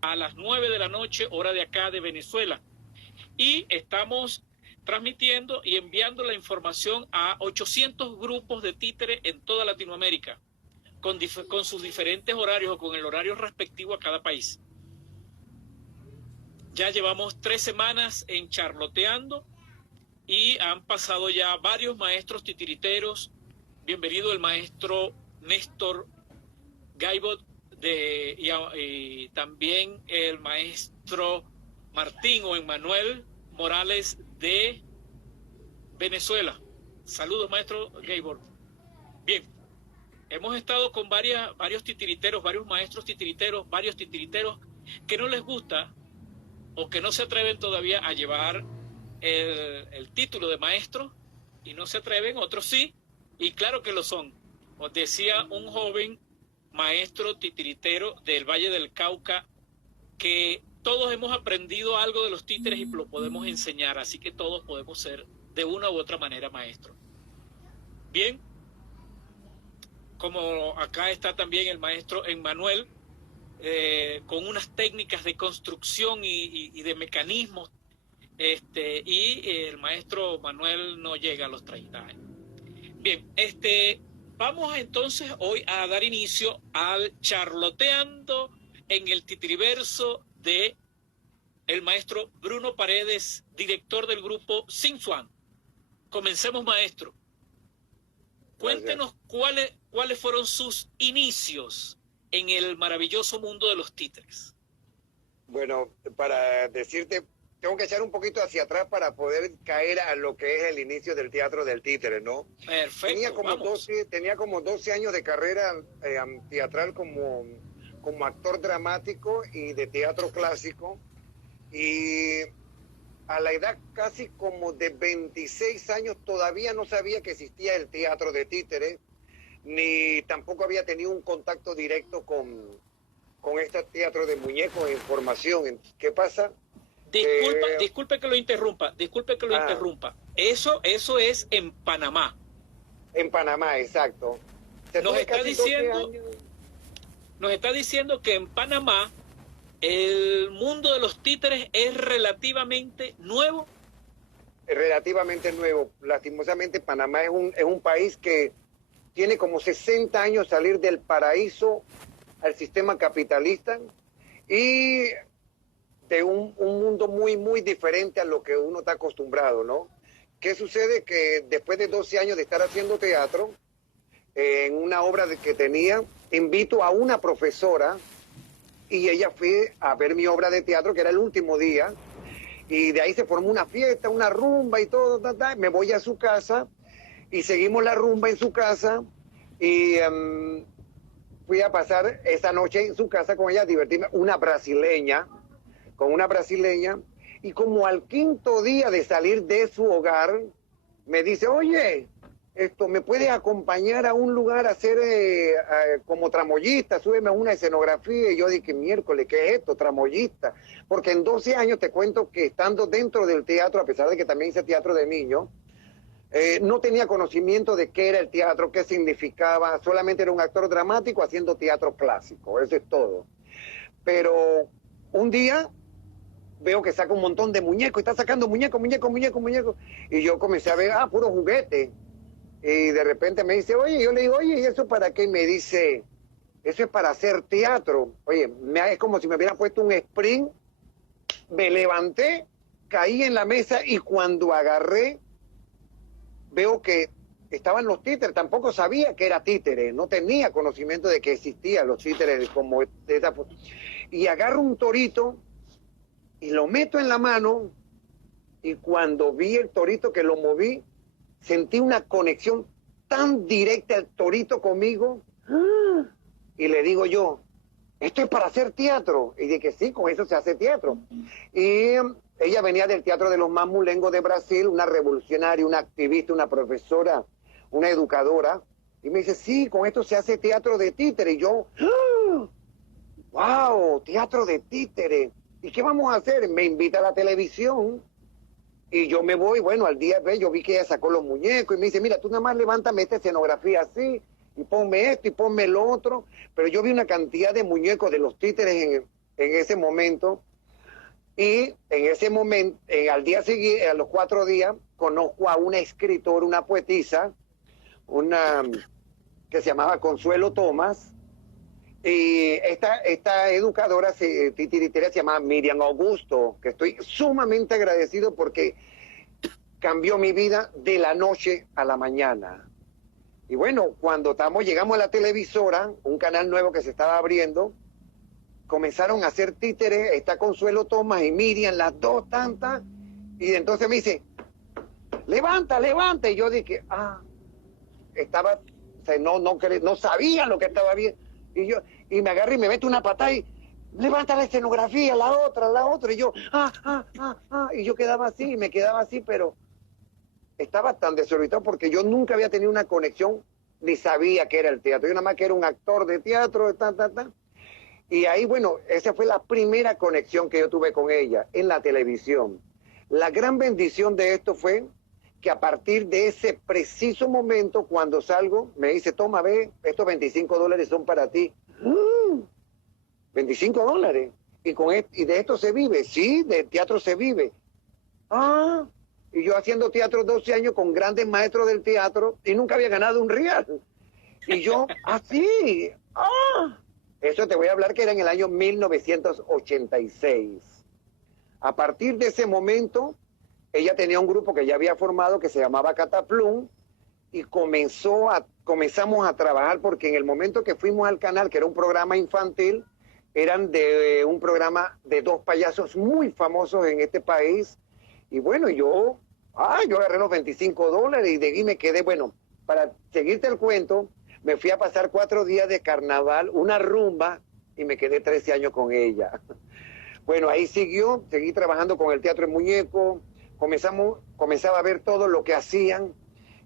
a las 9 de la noche, hora de acá de Venezuela. Y estamos transmitiendo y enviando la información a 800 grupos de títeres en toda Latinoamérica, con sus diferentes horarios o con el horario respectivo a cada país. Ya llevamos 3 semanas en Charloteando y han pasado ya varios maestros titiriteros. Bienvenido el maestro Néstor Gaibot y también el maestro Martín o Emmanuel Morales de Venezuela. Saludos, maestro Gaibot. Bien, hemos estado con varios titiriteros, varios maestros titiriteros, varios titiriteros que no les gusta o que no se atreven todavía a llevar el título de maestro, y no se atreven, otros sí, y claro que lo son. Os decía un joven maestro titiritero del Valle del Cauca que todos hemos aprendido algo de los títeres y lo podemos enseñar, así que todos podemos ser de una u otra manera maestros. Bien, como acá está también el maestro Emmanuel, con unas técnicas de construcción y de mecanismos, y el maestro Manuel no llega a los 30 años. Bien, vamos entonces hoy a dar inicio al charloteando en el titiriverso de el maestro Bruno Paredes, director del grupo Sinsuan. Comencemos, maestro. Cuéntenos cuáles fueron sus inicios en el maravilloso mundo de los títeres. Bueno, para decirte, tengo que echar un poquito hacia atrás para poder caer a lo que es el inicio del teatro del títere, ¿no? Perfecto, tenía como 12 años de carrera teatral como actor dramático y de teatro clásico, y a la edad casi como de 26 años todavía no sabía que existía el teatro de títere, ni tampoco había tenido un contacto directo con este teatro de muñecos en formación. ¿Qué pasa? Disculpe que lo interrumpa. Eso es en Panamá. En Panamá, exacto. Nos está diciendo que en Panamá el mundo de los títeres es relativamente nuevo. Relativamente nuevo. Lastimosamente, Panamá es un país que tiene como 60 años salir del paraíso al sistema capitalista y de un mundo muy, muy diferente a lo que uno está acostumbrado, ¿no? ¿Qué sucede? Que después de 12 años de estar haciendo teatro, en una obra que tenía, invito a una profesora y ella fue a ver mi obra de teatro, que era el último día, y de ahí se formó una fiesta, una rumba y todo, me voy a su casa y seguimos la rumba en su casa, y fui a pasar esa noche en su casa con ella, a divertirme, con una brasileña, y como al 5.º día de salir de su hogar, me dice, oye, ¿me puedes acompañar a un lugar a hacer como tramoyista? Súbeme a una escenografía. Y yo dije, miércoles, ¿qué es esto, tramoyista? Porque en 12 años te cuento que estando dentro del teatro, a pesar de que también hice teatro de niño, no tenía conocimiento de qué era el teatro, qué significaba, solamente era un actor dramático haciendo teatro clásico, eso es todo. Pero un día veo que saca un montón de muñecos, está sacando muñecos, y yo comencé a ver, puro juguete, y de repente me dice, oye, yo le digo, oye, ¿y eso para qué? Y me dice, eso es para hacer teatro. Oye, es como si me hubieran puesto un sprint, me levanté, caí en la mesa, y cuando agarré, veo que estaban los títeres, tampoco sabía que era títere, no tenía conocimiento de que existían los títeres como esa, y agarro un torito y lo meto en la mano, y cuando vi el torito que lo moví, sentí una conexión tan directa el torito conmigo, y le digo yo, esto es para hacer teatro, y dije, sí, con eso se hace teatro. Y ella venía del Teatro de los Mamulengos de Brasil, una revolucionaria, una activista, una profesora, una educadora, y me dice, sí, con esto se hace teatro de títere. Y yo, ¡wow! Teatro de títere. ¿Y qué vamos a hacer? Me invita a la televisión, y yo me voy, bueno, al día B yo vi que ella sacó los muñecos, y me dice, mira, tú nada más levántame esta escenografía así, y ponme esto, y ponme lo otro. Pero yo vi una cantidad de muñecos de los títeres en ese momento. Y en ese momento, al día siguiente, a los 4 días, conozco a una escritora, una poetisa, una que se llamaba Consuelo Tomás. Y esta educadora titiritera se llama Miriam Augusto, que estoy sumamente agradecido porque cambió mi vida de la noche a la mañana. Y bueno, cuando llegamos a la televisora, un canal nuevo que se estaba abriendo, comenzaron a hacer títeres, está Consuelo Tomás y Miriam, las dos tantas, y entonces me dice, levanta, levanta, y yo dije, estaba, o sea, no sabía lo que estaba bien, y me agarré y me meto una patada y levanta la escenografía, la otra, y yo, y yo quedaba así, me quedaba así, pero estaba tan desorbitado porque yo nunca había tenido una conexión, ni sabía que era el teatro, yo nada más que era un actor de teatro, y ahí, bueno, esa fue la primera conexión que yo tuve con ella, en la televisión. La gran bendición de esto fue que a partir de ese preciso momento, cuando salgo, me dice, toma, ve, estos $25 son para ti. $25. Y de esto se vive, sí, de teatro se vive. Y yo haciendo teatro 12 años con grandes maestros del teatro y nunca había ganado un real. Y yo, así, eso te voy a hablar que era en el año 1986. A partir de ese momento, ella tenía un grupo que ya había formado que se llamaba Cataplum y comenzamos a trabajar porque en el momento que fuimos al canal, que era un programa infantil, eran de un programa de 2 payasos muy famosos en este país. Y bueno, yo agarré los $25 y de ahí me quedé, bueno, para seguirte el cuento, me fui a pasar 4 días de carnaval, una rumba, y me quedé 13 años con ella. Bueno, ahí seguí trabajando con el teatro en muñeco, comenzaba a ver todo lo que hacían,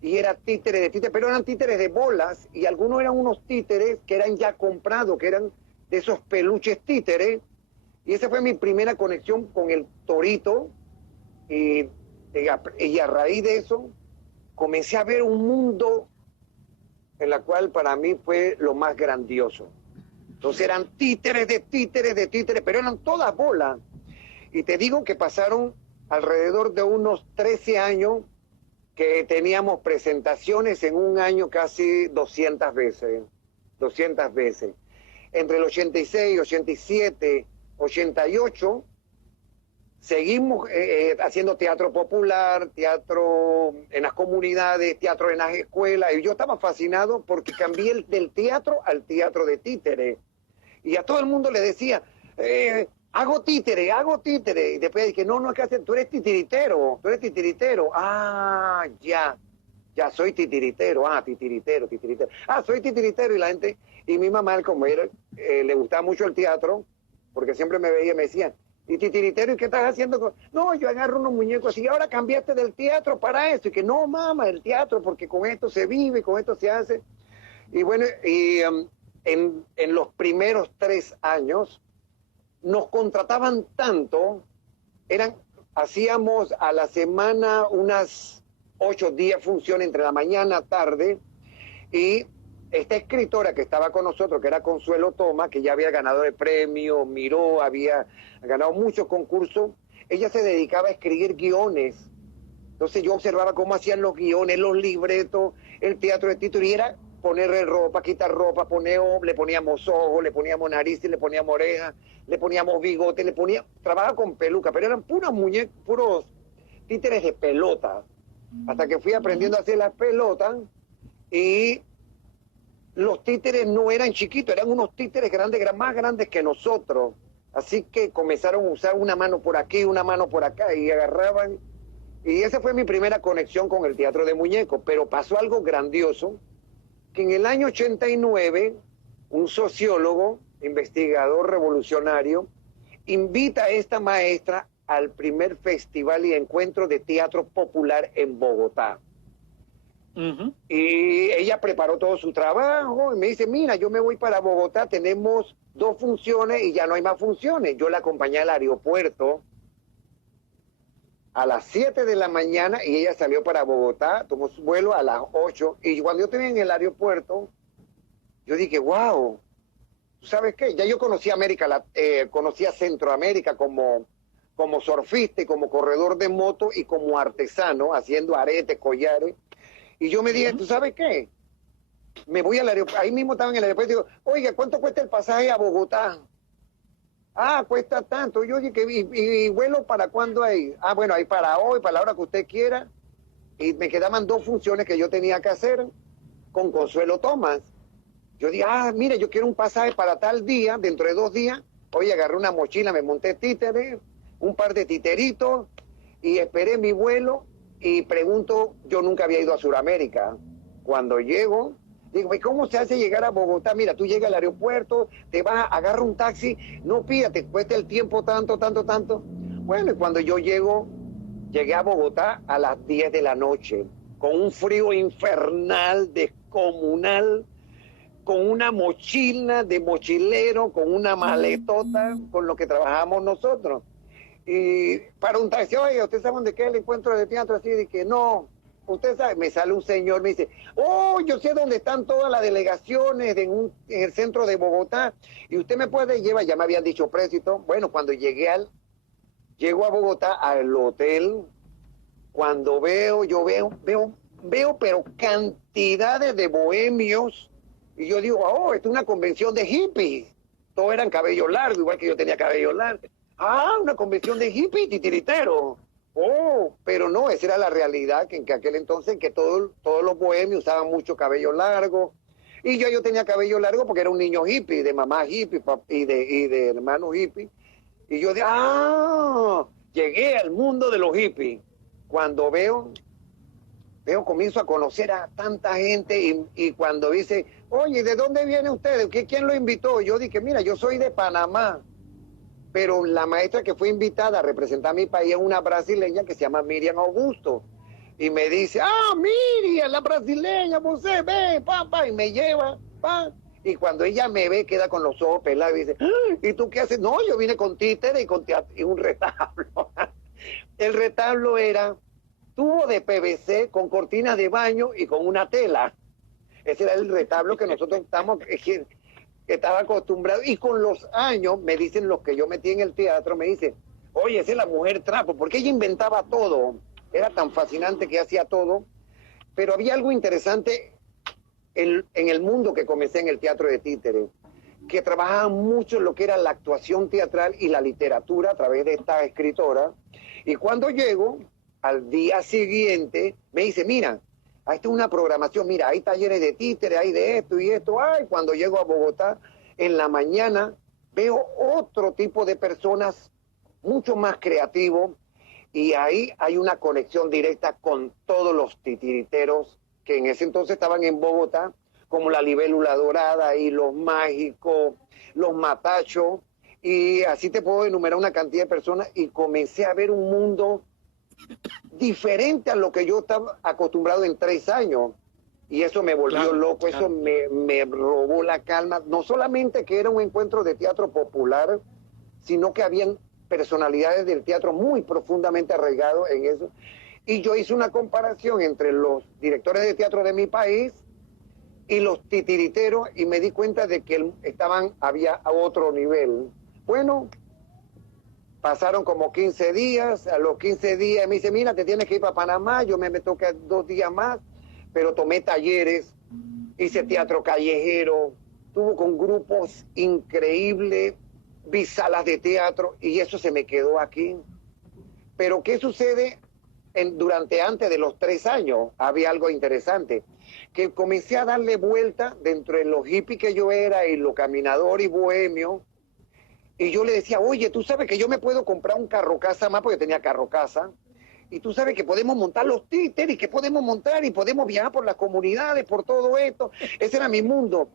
y era títeres, pero eran títeres de bolas, y algunos eran unos títeres que eran ya comprados, que eran de esos peluches títeres, y esa fue mi primera conexión con el torito, y a raíz de eso comencé a ver un mundo en la cual para mí fue lo más grandioso. Entonces eran títeres, pero eran todas bolas. Y te digo que pasaron alrededor de unos 13 años que teníamos presentaciones en un año casi 200 veces. Entre el 86, 87, 88, seguimos haciendo teatro popular, teatro en las comunidades, teatro en las escuelas, y yo estaba fascinado porque cambié del teatro al teatro de títere. Y a todo el mundo le decía, hago títere, y después dije, no, es que tú eres titiritero. Ya soy titiritero, titiritero. Soy titiritero, y la gente, y mi mamá, como le gustaba mucho el teatro, porque siempre me veía y me decía, y titiritero, ¿y qué estás haciendo? No, yo agarro unos muñecos así, ahora cambiaste del teatro para eso, y que no, mamá, el teatro, porque con esto se vive, con esto se hace. Y bueno, en los primeros 3 años, nos contrataban tanto, hacíamos a la semana unas 8 10 funciones entre la mañana, tarde, y esta escritora que estaba con nosotros, que era Consuelo Tomás, que ya había ganado el premio, Miró, había ganado muchos concursos, ella se dedicaba a escribir guiones. Entonces yo observaba cómo hacían los guiones, los libretos, el teatro de título, y era ponerle ropa, quitar ropa, le poníamos ojos, le poníamos narices, le poníamos orejas, le poníamos bigote, trabajaba con peluca, pero eran puros títeres de pelota. Hasta que fui aprendiendo a hacer las pelotas, y los títeres no eran chiquitos, eran unos títeres grandes, más grandes que nosotros. Así que comenzaron a usar una mano por aquí, una mano por acá, y agarraban. Y esa fue mi primera conexión con el teatro de muñecos. Pero pasó algo grandioso, que en el año 89, un sociólogo, investigador revolucionario, invita a esta maestra al primer festival y encuentro de teatro popular en Bogotá. Y ella preparó todo su trabajo y me dice, mira, yo me voy para Bogotá, tenemos 2 funciones y ya no hay más funciones. Yo la acompañé al aeropuerto a las 7 de la mañana y ella salió para Bogotá, tomó su vuelo a las 8, y cuando yo estuve en el aeropuerto, yo dije, wow, ¿sabes qué? Ya yo conocía conocía Centroamérica como surfista y como corredor de moto y como artesano, haciendo aretes, collares. Y yo me dije, ¿tú sabes qué? Me voy al aeropuerto, ahí mismo estaba en el aeropuerto y digo, oiga, ¿cuánto cuesta el pasaje a Bogotá? Ah, cuesta tanto. Yo dije, ¿y vuelo para cuándo hay? Ah, bueno, hay para hoy, para la hora que usted quiera. Y me quedaban 2 funciones que yo tenía que hacer con Consuelo Tomás. Yo dije, mire, yo quiero un pasaje para tal día, dentro de 2 días. Oye, agarré una mochila, me monté títere, un par de titeritos y esperé mi vuelo y pregunto, yo nunca había ido a Sudamérica. Cuando llego, digo, ¿y cómo se hace llegar a Bogotá? Mira, tú llegas al aeropuerto, te vas, agarra un taxi, no pídate, cuesta el tiempo tanto, tanto, tanto. Bueno, y cuando yo llegué a Bogotá a las 10 de la noche, con un frío infernal, descomunal, con una mochila de mochilero, con una maletota, con lo que trabajamos nosotros. Y para un taxi, oye, ¿usted sabe dónde queda el encuentro de teatro? Así de que no, usted sabe, me sale un señor, me dice, oh, yo sé dónde están todas las delegaciones en el centro de Bogotá, y usted me puede llevar, ya me habían dicho precio y todo. Bueno, cuando llego a Bogotá, al hotel, cuando veo, pero cantidades de bohemios, y yo digo, oh, esto es una convención de hippies. Todos eran cabello largo, igual que yo tenía cabello largo. Ah, una convención de hippies titiriteros. Oh, pero no, esa era la realidad, que en aquel entonces que todos los bohemios usaban mucho cabello largo. Y yo tenía cabello largo porque era un niño hippie, de mamá hippie y de hermano hippie. Y yo dije, llegué al mundo de los hippies. Cuando comienzo a conocer a tanta gente y cuando dice, oye, ¿de dónde viene usted? ¿Quién lo invitó? Yo dije, mira, yo soy de Panamá, pero la maestra que fue invitada a representar a mi país es una brasileña que se llama Miriam Augusto. Y me dice, Miriam, la brasileña, usted, ven, papá, y me lleva, pa. Y cuando ella me ve, queda con los ojos pelados y dice, ¿y tú qué haces? No, yo vine con títere y con y un retablo. El retablo era tubo de PVC con cortinas de baño y con una tela. Ese era el retablo que nosotros estaba acostumbrados. Y con los años, me dicen los que yo metí en el teatro, me dicen, oye, esa es la mujer trapo, porque ella inventaba todo. Era tan fascinante que hacía todo. Pero había algo interesante en el mundo que comencé en el teatro de títere, que trabajaba mucho en lo que era la actuación teatral y la literatura a través de esta escritora. Y cuando llego, al día siguiente, me dice, mira, esta es una programación, mira, hay talleres de títere, hay de esto y esto. Cuando llego a Bogotá, en la mañana, veo otro tipo de personas mucho más creativos y ahí hay una conexión directa con todos los titiriteros que en ese entonces estaban en Bogotá, como la Libélula Dorada y los Mágicos, los Matachos, y así te puedo enumerar una cantidad de personas y comencé a ver un mundo diferente a lo que yo estaba acostumbrado en 3 años. Y eso me volvió loco, eso me robó la calma. No solamente que era un encuentro de teatro popular, sino que habían personalidades del teatro muy profundamente arraigados en eso. Y yo hice una comparación entre los directores de teatro de mi país y los titiriteros y me di cuenta de que había a otro nivel. Bueno, pasaron como 15 días, a los 15 días me dice, mira, te tienes que ir para Panamá, yo me toqué 2 días más, pero tomé talleres, hice teatro callejero, tuve con grupos increíbles, vi salas de teatro y eso se me quedó aquí. Pero ¿qué sucede? Antes de los 3 años había algo interesante, que comencé a darle vuelta dentro de los hippies que yo era y los caminadores y bohemios, y yo le decía, oye, tú sabes que yo me puedo comprar un carro casa más porque tenía carro casa, y tú sabes que podemos montar los títeres, que podemos montar y podemos viajar por las comunidades, por todo esto. Ese era mi mundo.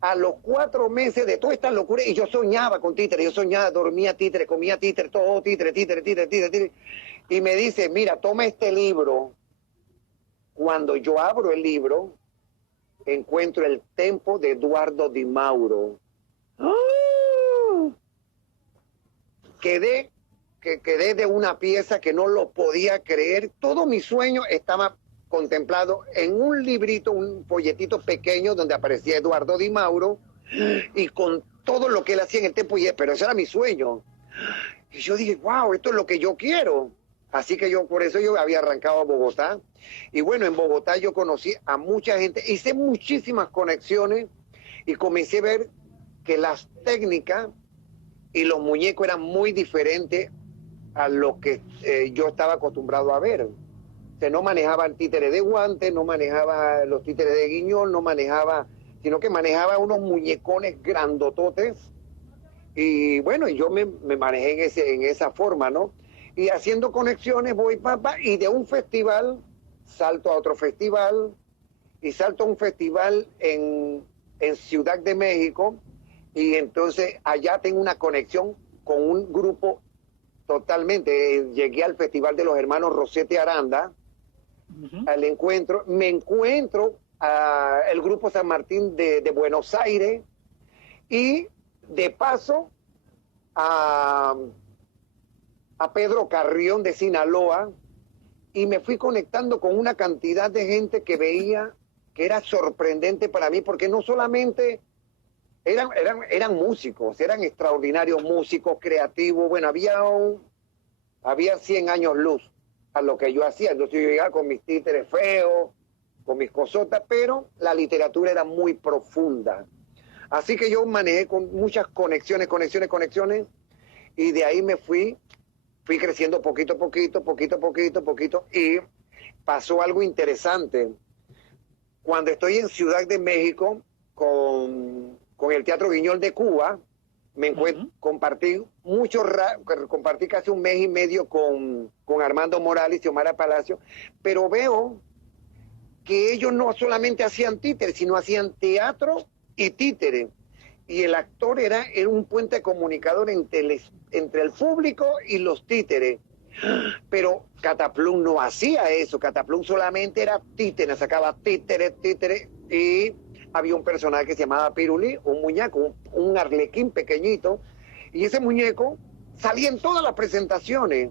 A los 4 meses de toda esta locura, y yo soñaba con títere, yo soñaba, dormía títere, comía títere, todo títere, títere. Y me dice, mira, toma este libro. Cuando yo abro el libro, encuentro el Tempo de Eduardo Di Mauro. ¡Ah! Quedé de una pieza que no lo podía creer. Todo mi sueño estaba contemplado en un librito, un folletito pequeño donde aparecía Eduardo Di Mauro y con todo lo que él hacía en el tiempo, pero eso era mi sueño. Y yo dije, wow, esto es lo que yo quiero. Así que por eso yo había arrancado a Bogotá. Y bueno, en Bogotá yo conocí a mucha gente, hice muchísimas conexiones y comencé a ver que las técnicas y los muñecos eran muy diferentes a lo que yo estaba acostumbrado a ver. O sea, no manejaba el títere de guante, no manejaba los títeres de guiñol, no manejaba, sino que manejaba unos muñecones grandototes. Y bueno, yo me manejé en esa forma, ¿no? Y haciendo conexiones voy, papá, y de un festival salto a otro festival, y salto a un festival en Ciudad de México, y entonces allá tengo una conexión con un grupo totalmente. Llegué al Festival de los Hermanos Rosete Aranda, al encuentro, me encuentro el grupo San Martín de Buenos Aires, y de paso a Pedro Carrión de Sinaloa, y me fui conectando con una cantidad de gente que veía que era sorprendente para mí, porque no solamente eran músicos, eran extraordinarios músicos, creativos. Bueno, había 100 años luz a lo que yo hacía. Entonces yo llegaba con mis títeres feos, con mis cosotas, pero la literatura era muy profunda. Así que yo manejé con muchas conexiones, y de ahí me fui creciendo poquito a poquito, y pasó algo interesante. Cuando estoy en Ciudad de México con el Teatro Guiñol de Cuba, me encuentro, compartí casi un mes y medio con Armando Morales y Omar Palacio, pero veo que ellos no solamente hacían títeres, sino hacían teatro y títere. Y el actor era un puente comunicador entre el público y los títeres. Pero Cataplum no hacía eso. Cataplum solamente era títere, sacaba títere, y había un personaje que se llamaba Pirulí, un muñeco, un arlequín pequeñito, y ese muñeco salía en todas las presentaciones.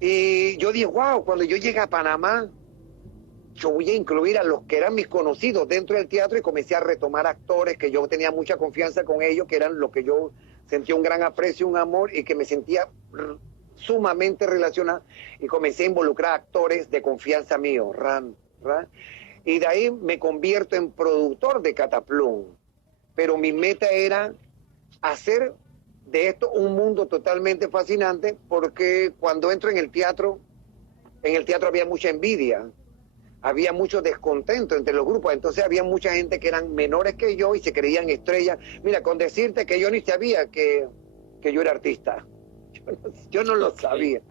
Y yo dije, wow, cuando yo llegué a Panamá, yo voy a incluir a los que eran mis conocidos dentro del teatro, y comencé a retomar actores que yo tenía mucha confianza con ellos, que eran los que yo sentía un gran aprecio, un amor, y que me sentía sumamente relacionado, y comencé a involucrar a actores de confianza mío, y de ahí me convierto en productor de Cataplum. Pero mi meta era hacer de esto un mundo totalmente fascinante, porque cuando entro en el teatro había mucha envidia, había mucho descontento entre los grupos. Entonces había mucha gente que eran menores que yo y se creían estrellas. Mira, con decirte que yo ni sabía que yo era artista. Yo no lo sabía.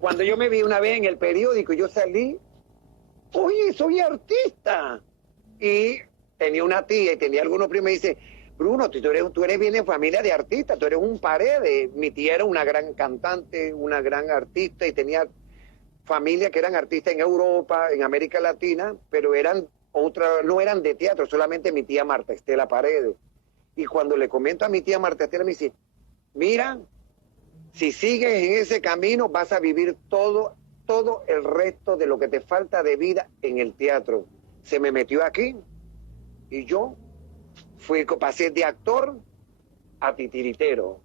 Cuando yo me vi una vez en el periódico, yo salí, oye, soy artista. Y tenía una tía y tenía algunos primos, y dice, Bruno, tú eres bien en familia de artistas, tú eres un Paredes. Mi tía era una gran cantante, una gran artista, y tenía familia que eran artistas en Europa, en América Latina, pero no eran de teatro, solamente mi tía Marta Estela Paredes. Y cuando le comento a mi tía Marta Estela, me dice, mira, si sigues en ese camino vas a vivir todo el resto de lo que te falta de vida en el teatro. Se me metió aquí, y yo pasé de actor a titiritero.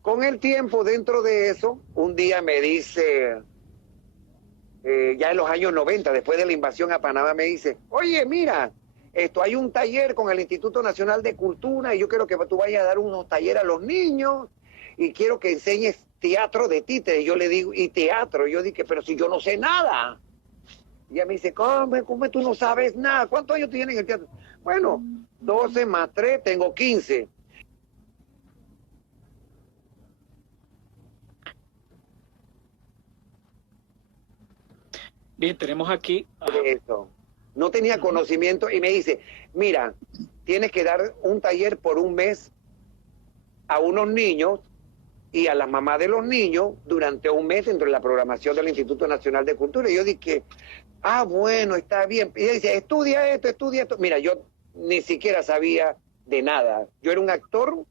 Con el tiempo, dentro de eso, un día me dice, ya en los años 90, después de la invasión a Panamá, me dice, oye, mira, hay un taller con el Instituto Nacional de Cultura, y yo quiero que tú vayas a dar unos talleres a los niños, y quiero que enseñes teatro de títere. Yo le digo, ¿y teatro? Yo dije, pero si yo no sé nada. Y ella me dice, ¿cómo tú no sabes nada? ¿Cuántos años tienes en el teatro? Bueno, 12 más 3, tengo 15. Bien, tenemos aquí. Eso. No tenía conocimiento, y me dice, mira, tienes que dar un taller por un mes a unos niños y a las mamás de los niños durante un mes dentro de la programación del Instituto Nacional de Cultura. Y yo dije, bueno, está bien. Y ella dice, estudia esto. Mira, yo ni siquiera sabía de nada. Yo era un actor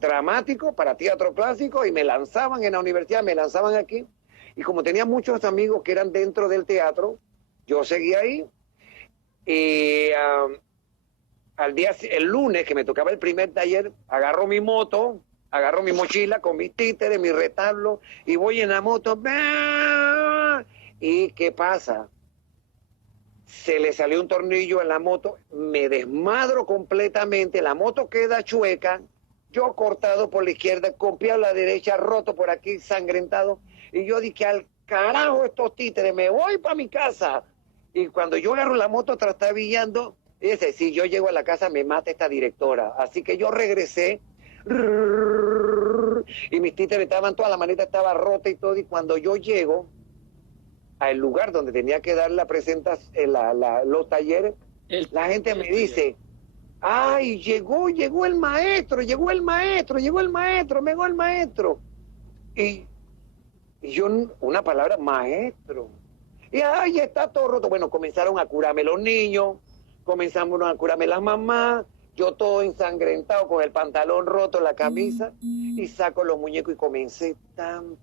dramático para teatro clásico, y me lanzaban en la universidad, me lanzaban aquí. Y como tenía muchos amigos que eran dentro del teatro, yo seguía ahí. Y el lunes que me tocaba el primer taller, agarro mi moto, agarro mi mochila con mis títeres, mi retablo, y voy en la moto. ¿Y qué pasa? Se le salió un tornillo en la moto, me desmadro completamente, la moto queda chueca, yo cortado por la izquierda, copiado a la derecha, roto por aquí, sangrentado, y yo dije, al carajo estos títeres, me voy para mi casa. Y cuando yo agarro la moto trastabillando, dice, si yo llego a la casa me mata esta directora. Así que yo regresé, y mis títeres estaban, toda la maneta estaba rota y todo, y cuando yo llego al lugar donde tenía que dar la presentación, los talleres, la gente me dice, ay, llegó el maestro, llegó el maestro. Y yo, una palabra, maestro. Y ay, está todo roto. Bueno, comenzaron a curarme los niños, comenzaron a curarme las mamás, yo todo ensangrentado con el pantalón roto, la camisa, y saco los muñecos y comencé tan.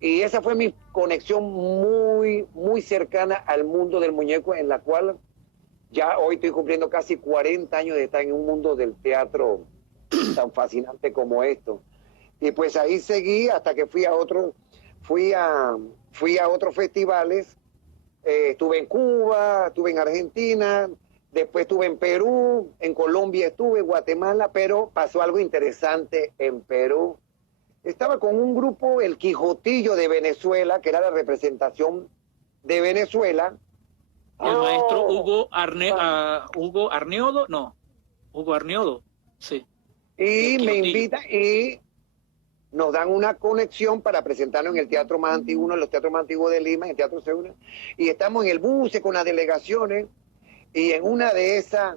Y esa fue mi conexión muy, muy cercana al mundo del muñeco, en la cual ya hoy estoy cumpliendo casi 40 años de estar en un mundo del teatro tan fascinante como esto. Y pues ahí seguí hasta que fui a otros festivales. Estuve en Cuba, estuve en Argentina, después estuve en Perú, en Colombia estuve, en Guatemala, pero pasó algo interesante en Perú. Estaba con un grupo, el Quijotillo de Venezuela, que era la representación de Venezuela. El maestro Hugo Arneodo, Hugo Arneodo, sí. Y me invita y nos dan una conexión para presentarnos en el teatro más antiguo, uno de los teatros más antiguos de Lima, en el Teatro Seúl. Y estamos en el bus con las delegaciones, y en una de esas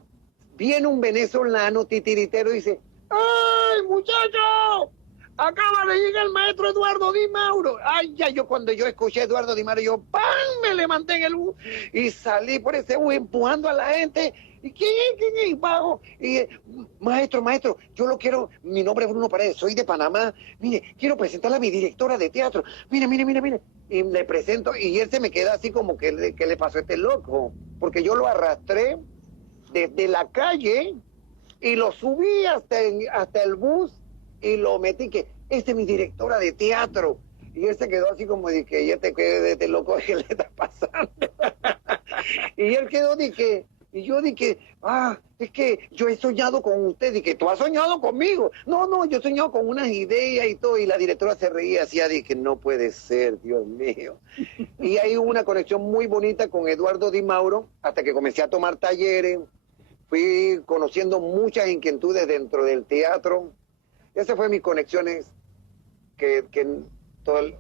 viene un venezolano titiritero y dice, ¡ay, muchacho! Acaba de llegar el maestro Eduardo Di Mauro. Ay, ya yo cuando yo escuché a Eduardo Di Mauro, yo ¡pam! Me levanté en el bus y salí por ese bus empujando a la gente. ¿Y quién es? Y bajo. Y maestro, yo lo quiero, mi nombre es Bruno Paredes, soy de Panamá. Mire, quiero presentarle a mi directora de teatro. Mire. Y le presento, y él se me queda así como que le pasó a este loco. Porque yo lo arrastré desde la calle y lo subí hasta el bus. Y lo metí, que esta es mi directora de teatro. Y él se quedó así como de que ya te quedé de este loco, ¿qué le está pasando? Y él quedó de que, y yo dije, es que yo he soñado con usted. Y que tú has soñado conmigo. No, yo he soñado con unas ideas y todo. Y la directora se reía así, dije, no puede ser, Dios mío. Y ahí hubo una conexión muy bonita con Eduardo Di Mauro, hasta que comencé a tomar talleres. Fui conociendo muchas inquietudes dentro del teatro. Esa fue mis conexiones que todo el...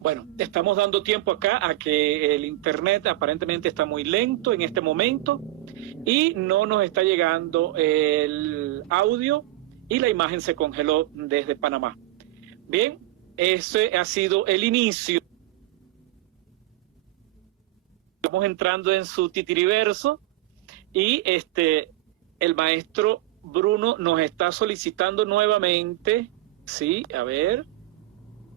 Bueno, estamos dando tiempo acá a que el internet aparentemente está muy lento en este momento y no nos está llegando el audio y la imagen se congeló desde Panamá. Bien. Ese ha sido el inicio. Estamos entrando en su titiriverso y el maestro Bruno nos está solicitando nuevamente, sí, a ver,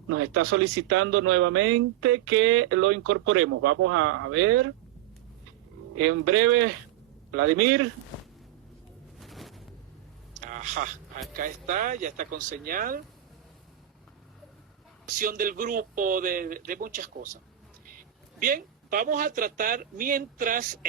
nos está solicitando nuevamente que lo incorporemos. Vamos a ver. En breve, Vladimir. Ajá, acá está, ya está con señal. Del grupo, de muchas cosas. Bien, vamos a tratar mientras